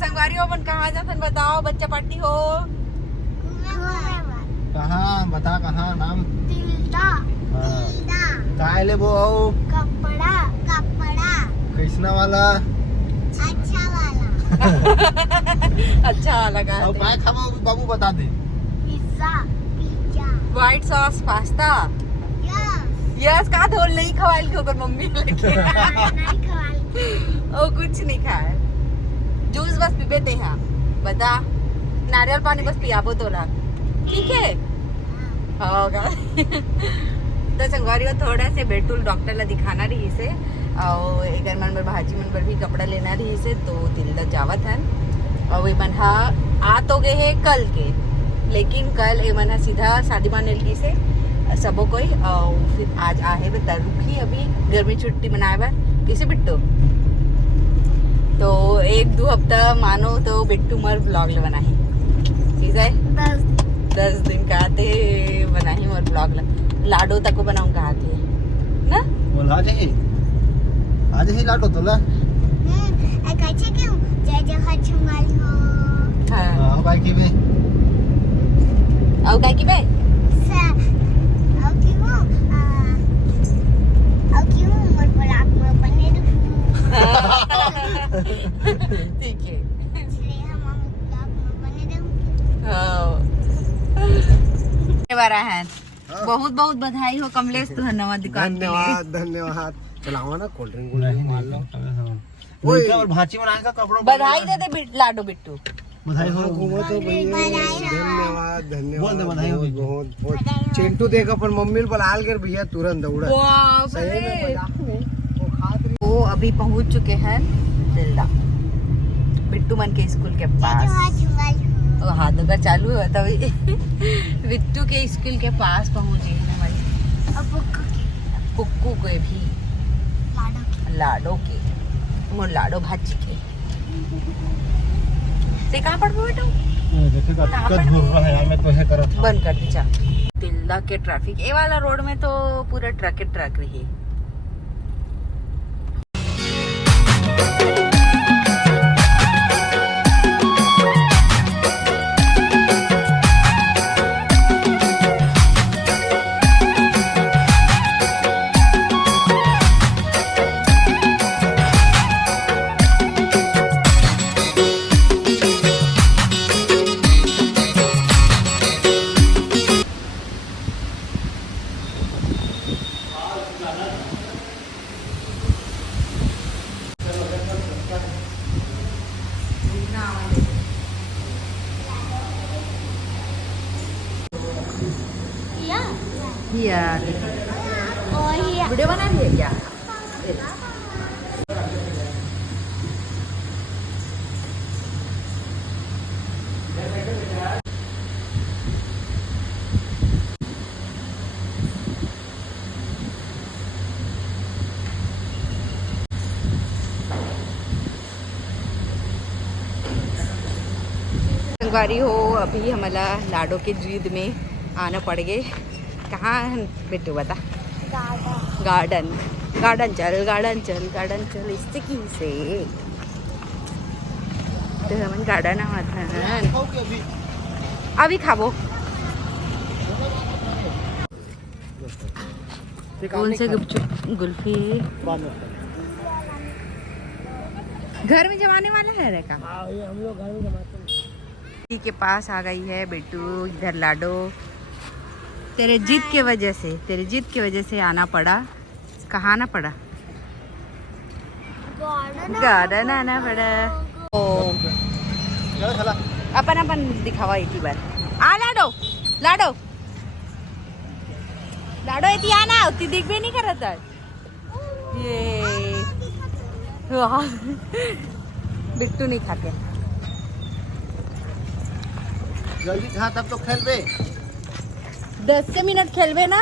संगवारी हो अपन कहाँ जाथन बताओ बच्चा पार्टी हो कहाँ बता कहाँ नाम काय ले वो कपड़ा कृष्णा वाला अच्छा वाला अच्छा लगा अब काय खाबो बाबू बता दे pizza white sauce pasta yes yes का धोल नहीं खवाल के ऊपर मम्मी लेके नहीं खवाल ओ कुछ नहीं खाए जूस बस पीते हैं बता नारियल पानी बस पियाबो तोला ठीक है होगा तो संगवारी हो थोड़ा से बेटूल डॉक्टर ला दिखाना रही से और एक मन बर भाजी मन बर भी कपड़ा लेना रही से तो दिल तक जावत हन और वे मन आ तो गए है कल के लेकिन कल ए मन सीधा शादी माने की से सबो कोई और फिर आज आहे बता रुकी अभी गर्मी छुट्टी मनाए बार कैसे बिट्टू तो 1-2 हफ्ता मानो तो बिट्टू मर ब्लॉग ले बनाही ठीक है 10 दिन का आते बनाही मोर ब्लॉग लाडो तक को बनाऊं कहा थे ना बोल आज ही लाटो तोला कैसे क्यों जय जय हचमाल हो हाँ काय की बे और काय की बे मोर ब्लॉग में बने ठीक है इसलिए हम ब्लॉग में बने रहूंगी बारा है बहुत बहुत बधाई हो कमलेश तू नवा दुकान के लिए धन्यवाद चलावा ना कोल्ड ड्रिंक मान लो ओए और भाची बनाए का कपड़ा बधाई दे दे लाडो बिट्टू बधाई हो घूमो तो धन्यवाद बोल दे बधाई हो बहुत चिंटू देख अपन मम्मी बुलाल कर भैया तुरंत दौड़ा सही में मजाक में वो खात रही वो अभी पहुंच चुके हैं दिल्ला बिट्टू मन के स्कूल के पास और हाथ अगर चालू है तभी बिट्टू के स्कूल के पास पहुंचे हैं हमारी पुक्कू के भी लाडो के मोर लाडो भाजी के ते कहाँ पड़ बेटू देखो दिक्कत हो रहा है यार मैं तो है करत बंद कर दीचा दिल्ला के ट्रैफिक ये वाला रोड में तो पूरा ट्रक रही यार वीडियो बना रही है क्या संगवारी हो अभी हमारा लाडो के जिद में आना पड़ गए कहाँ बेटू बता गार्डन चल इससे की से तो हम गार्डन अभी खाबो कौन से गुपचुप गुल्फी घर में जमाने वाला है रे का हम लोग घर में जमाते हैं के पास आ गई है बेटू इधर लाडो तेरे जिद की वजह से आना पड़ा कहाँ आना पड़ा गार्डन आना पड़ा ओ अपन दिखावा एक बार आ लाडो इतनी आना उतनी दिख भी नहीं करत ये बिट्टू नहीं खाते जल्दी खा तब तो खेल बे 10 मिनट खेलबे ना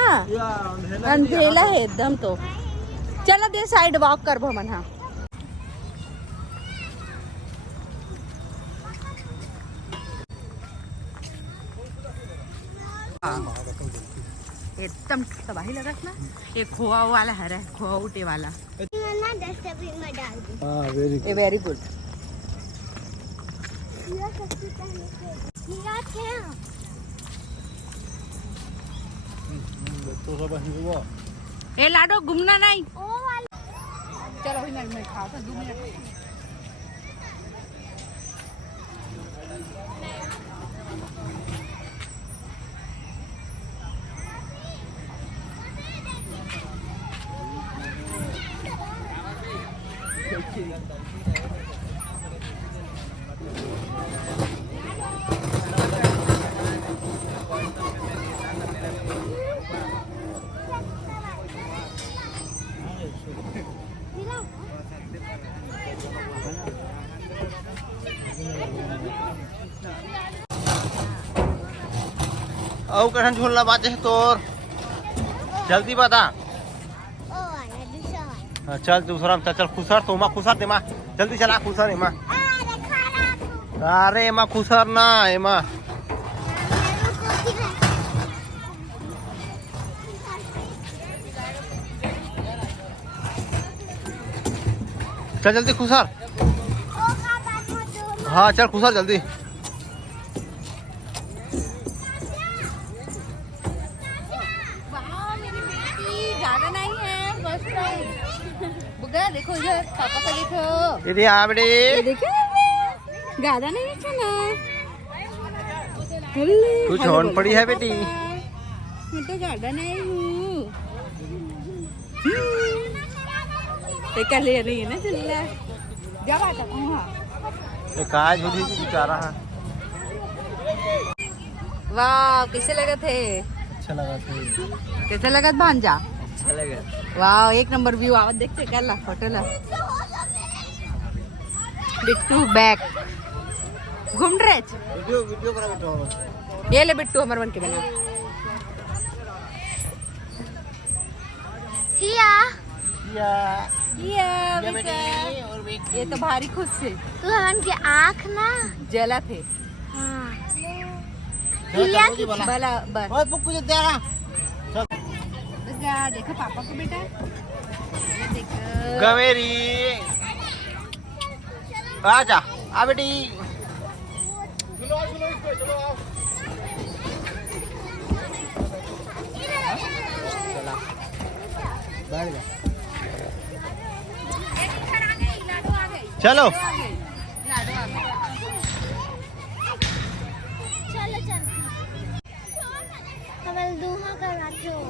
अंधेला है एकदम तो चलो दे साइड वॉक कर मन हाँ एकदम तबाही लगत ना ये खोआ वाला है खोआ उठे वाला डस्टबिन में डाल दो हां वेरी गुड ए लाडो घूमना नहीं। चलो मैं खाओ तो 2 मिनट। औ कठन झूलना बाचे तोर जल्दी बता। चल दूसरा में चल खुसर तो माँ खुसर दे माँ जल्दी चला खुसर माँ। अरे माँ खुसर ना माँ चल जल्दी खुसर। हाँ चल खुसर जल्दी। देखो इधर पापा का देखो। ये देखो गाना नहीं चला। तू छोड़ पड़ी है बेटी। मैं तो गाना नहीं हूँ। कर ले रही है ना चल जब आता हूँ। काज हो बेचारा। वाह कैसे लगे थे? अच्छा लगा था। कैसे लगा भांजा? अच्छा लगा। वाह एक नंबर व्यू आवत देखते कर ला फोटो ला। बिट्टू बैक घूम रहे वीडियो करा बेटा। ये ले बिट्टू हमारे बन के बना। या बेटा ये तो भारी खुश से तू हमन के आँख ना जला थे। हाँ बला बस ओए बुक कुछ दे रहा। देखो पापा को बेटा देखो गवेरी आजा आ बेटी। चलो चलो चल कमल दूहा कराते हो।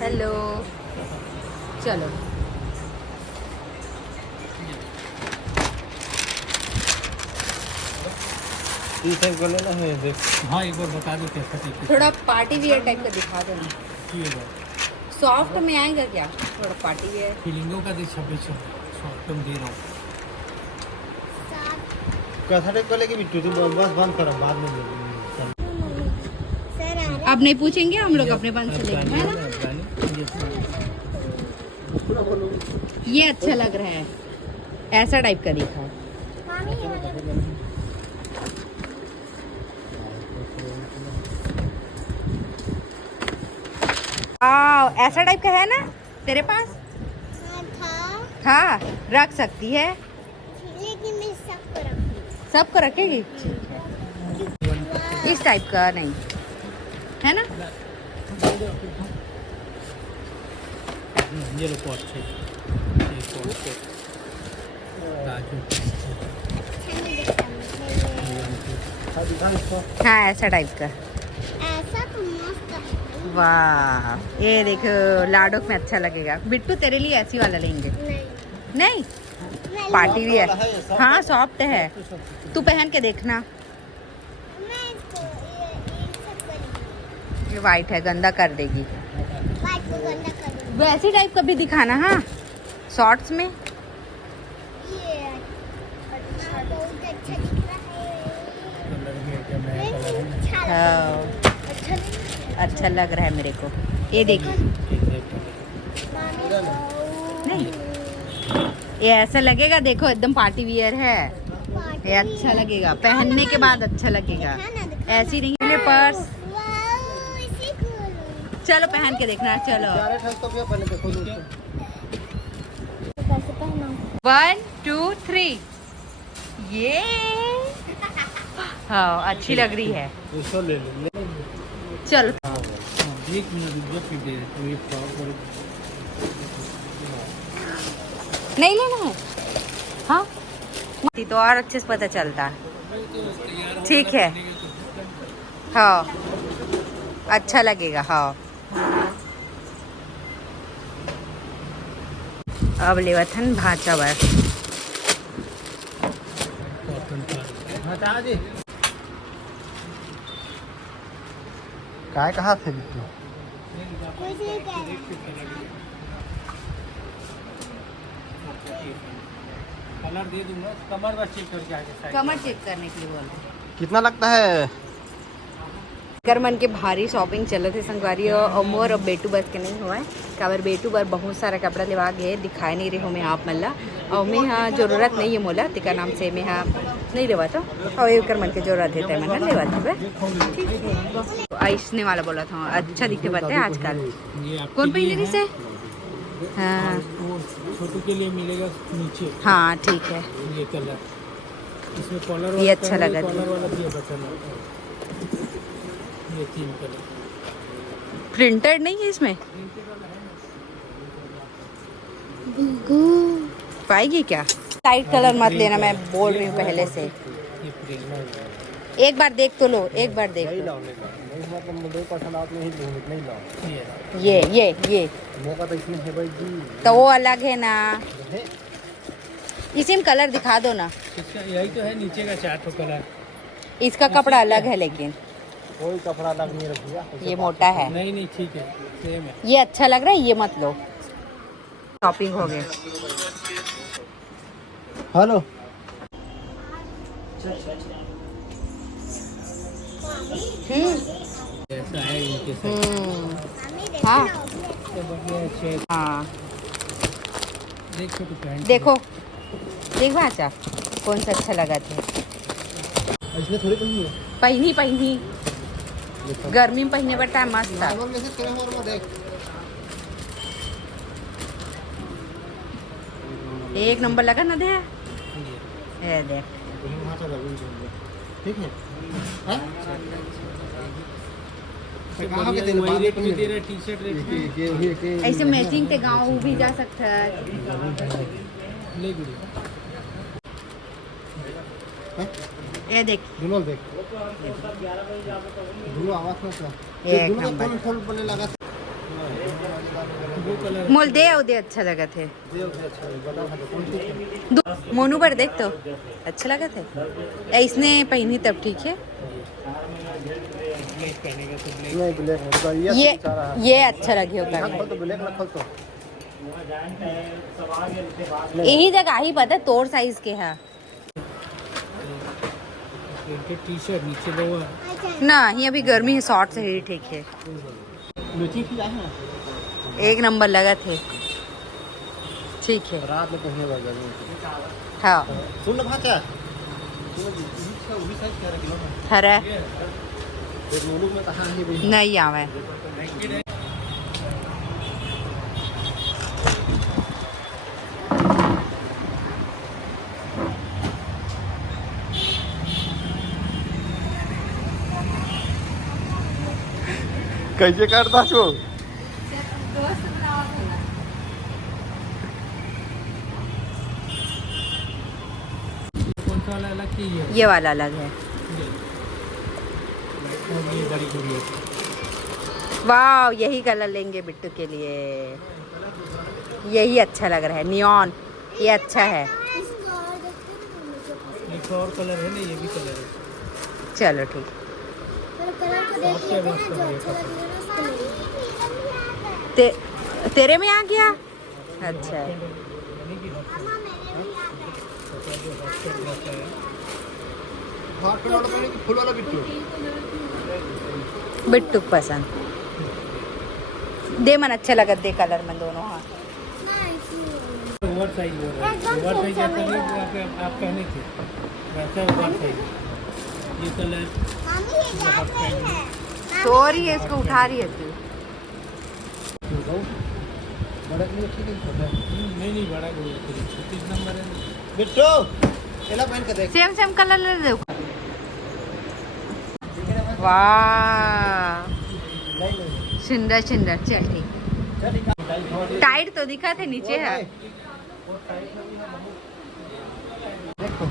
हेलो चलो लेना है देख। हाँ एक बार बता दो कैसा टाइप थोड़ा पार्टी वियर टाइप का दिखा दो ना। सॉफ्ट में आएगा क्या? थोड़ा पार्टी वियर फीलिंगों का दे 26 शॉर्ट में दे रहा हूँ। कैसा टाइप का लेके बिट्टू तू बस बंद कर बाद में ले। अब नहीं पूछेंगे हम लोग अपने बंद से लेंगे है ना। ये अच्छा लग रहा है ऐसा टाइप का दिखा। ऐसा टाइप का है ना तेरे पास? हाँ रख सकती है। लेकिन मैं सबको रखूंगी। सबको रखेगी? इस टाइप का नहीं है ना। ये लो पॉट से ये पॉट से हाँ ऐसा टाइप का। ऐसा तो मस्त है। वाह ये देखो लाडो में अच्छा लगेगा। बिट्टू तेरे लिए ऐसी वाला लेंगे। नहीं पार्टी भी है। हाँ सॉफ्ट है तू पहन के देखना। मैं इसको ये सब करूंगी। ये वाइट है गंदा कर देगी। वाइट को गंदा करूंगी। वैसी टाइप का भी दिखाना। हाँ शॉर्ट्स में ये अच्छा बहुत अच्छा दिख रहा है। अच्छा हाँ, अच्छा नहीं अच्छा लग रहा है मेरे को। ये देखिए नहीं ये ऐसा लगेगा, देखो एकदम पार्टी वियर है। ये अच्छा लगेगा, पहनने के बाद अच्छा लगेगा, ऐसी नहीं है पर्स। चलो पहन के देखना, चलो 1 2 3 ये हाँ अच्छी लग रही है। चलो एक मिनट रुक जा, फिर दे रहे ये फ्रॉक और नहीं लेना है। हाँ तो और अच्छे से पता चलता है। ठीक है, हाँ अच्छा लगेगा। हाँ अब लेवथन भाचावर कॉटन का हटा दे। काय कहा थे बिट्टू? कलर दे दूंगा, कमर बस चेक करके आगे साइड। कमर चेक करने के लिए बोल। कितना लगता है? करमन के भारी शॉपिंग चले थे संगवारी और मोर और बेटू बस के नहीं हुआ है। काबर बेटू बर बहुत सारा कपड़ा लेवा गए, दिखाई नहीं रहे हो मैं आप मल्ला और मैं हाँ जरूरत नहीं है मोला तिका नाम से मैं हाँ नहीं लेवा था और ये करमन के जरूरत है मैं लेवा था। तो आइसने वाला बोला था अच्छा दिखते पता है आजकल। ये आपके कौन लिए पहन रही है। से? हाँ वो छोटू के लिए मिलेगा नीचे हाँ ठीक है, ये कलर, इसमें कॉलर ये अच्छा लगा। कॉलर वाला भी है बटन वाला। ये 3 कलर प्रिंटेड नहीं है इसमें, पाएगी क्या? लाइट कलर मत लेना, मैं बोल रही हूँ पहले से। ये प्रिंट एक बार देख तो लो, एक बार देख लो। ये मौका तो इसमें है भाई जी। तो वो अलग है ना, इसी में कलर दिखा दो ना। इसका यही तो है, नीचे का 4 ठो कलर। इसका कपड़ा अलग है लेकिन कोई कपड़ा अलग नहीं रखिएगा। ये मोटा है। नहीं नहीं ठीक है, सेम है। ये अच्छा लग रहा है, ये मत लो। शॉपिंग हो गई। हेलो ऐसा है इनके साथ। हाँ तो बढ़िया है, हाँ देखो तो पहन के देखो देख बाचा कौन सा अच्छा लगा था। इसमें थोड़ी कहीं है। पहनी गर्मी में पहनने पर टाइम मस्त था। में से तेरे और में देख। एक नंबर लगा ना दे, ये। ये देख ठीक है। कहाँ के तेरे रेट में तेरा टी-शर्ट रेट में ऐसे मैचिंग के गाँव भी जा सकता है। ले गुड़ी। ये देख दोनों देख। दोनों आवाज में था। एक दोनों नंबर। कौन कौन बोलने लगा? वो कलर मोल दे और दे अच्छा लगा थे। अच्छा बता कौन सी है? मोनू पर देख तो अच्छा लगा थे। इसने पहनी तब ठीक है। ब्लैक पहनेगा तो ब्लैक। नहीं ब्लैक है। ये अच्छा लगे होगा। खोल तो ब्लैक ना खोल तो। यही जगह ही पता है तोर साइज के है इनके टी-शर्ट नीचे लोअर। ना, ये अभी गर्मी है, शॉर्ट से ही ठीक है। नीचे की है ना। एक नंबर लगा थे, ठीक है। रात में पहने वाला गर्मी। हाँ सुन लो भाचा। सुनो जी साइज क्या किलो में? हरा एक मुलुक में कहां है भाई? नहीं आवे। कैसे करता छो? कौन सा वाला अलग की है? ये वाला अलग है। और ये बड़ी गुड़ी है। वाह, यही कलर लेंगे बिट्टू के लिए। यही अच्छा लग रहा है, नियॉन। ये अच्छा है। एक और कलर है ना, ये भी कलर है। चलो ठीक। तेरे में आ गया। अच्छा है। फुल वाला बिट्टू। बिट्टू पसंद दे मन अच्छा लगा दे कलर में दोनों। हाँ ओवर साइज बोल रहा है, ओवर साइज जैसा नहीं आप पहने थे वैसा ओवर साइज। ये कलर मम्मी ये जा रही है। सो रही है, इसको उठा रही है तू। बड़ा के लिए ठीक है, छोटा है। नहीं बड़ा कोई 36 नंबर है। बिट्टू एला पहन के देख। सेम कलर ले दे। वाह सुंदर सुंदर। चलिए टाइट तो दिखा थे, नीचे है। देखो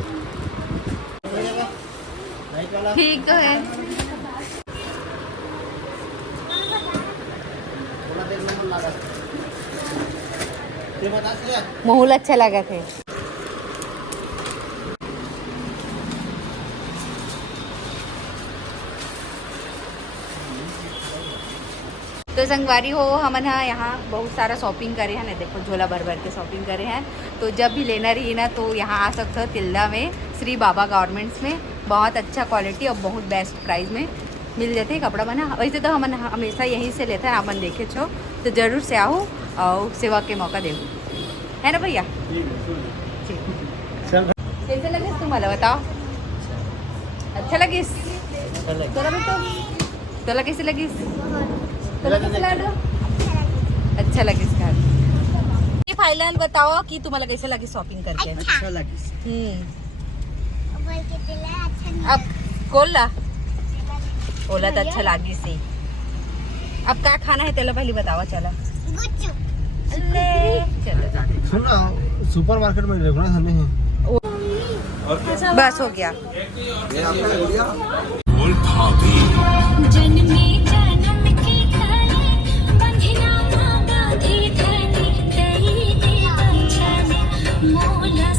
ठीक तो है। थोड़ा देर में मन लगा ये बता से महूल अच्छा लगा थे। तो संगवारी हो हमन यहाँ बहुत सारा शॉपिंग करे हैं ना, देखो झोला भर भर के शॉपिंग करे हैं। तो जब भी लेना रही ना तो यहाँ आ सकते हो तिल्दा में श्री बाबा गारमेंट्स में। बहुत अच्छा क्वालिटी और बहुत बेस्ट प्राइस में मिल जाते हैं कपड़ा बना। वैसे तो हम हमेशा यहीं से लेते हैं, अपन देखे छो तो जरूर से आओ और सेवा के मौका दे, है ना भैया? कैसे लगे तुम्हारा बताओ? अच्छा लगिस? तोला बेटो तोला कैसे लगिस? अच्छा लगे इसका। फाइनल बताओ कि तुम्हाला कैसे लगी शॉपिंग करके? अच्छा लगी। बोल के दिला अच्छा नहीं। अब कोला ओला तो अच्छा लगी से। अब क्या खाना है तेला पहले बताओ। चला गुच्चू चलो सुनो सुपर मार्केट में देखो ना हमें बस हो गया। ये आपका गुड़िया जन्मे जन्म की खाए बंधना मांगा धी धनी दई दे बंधन मोला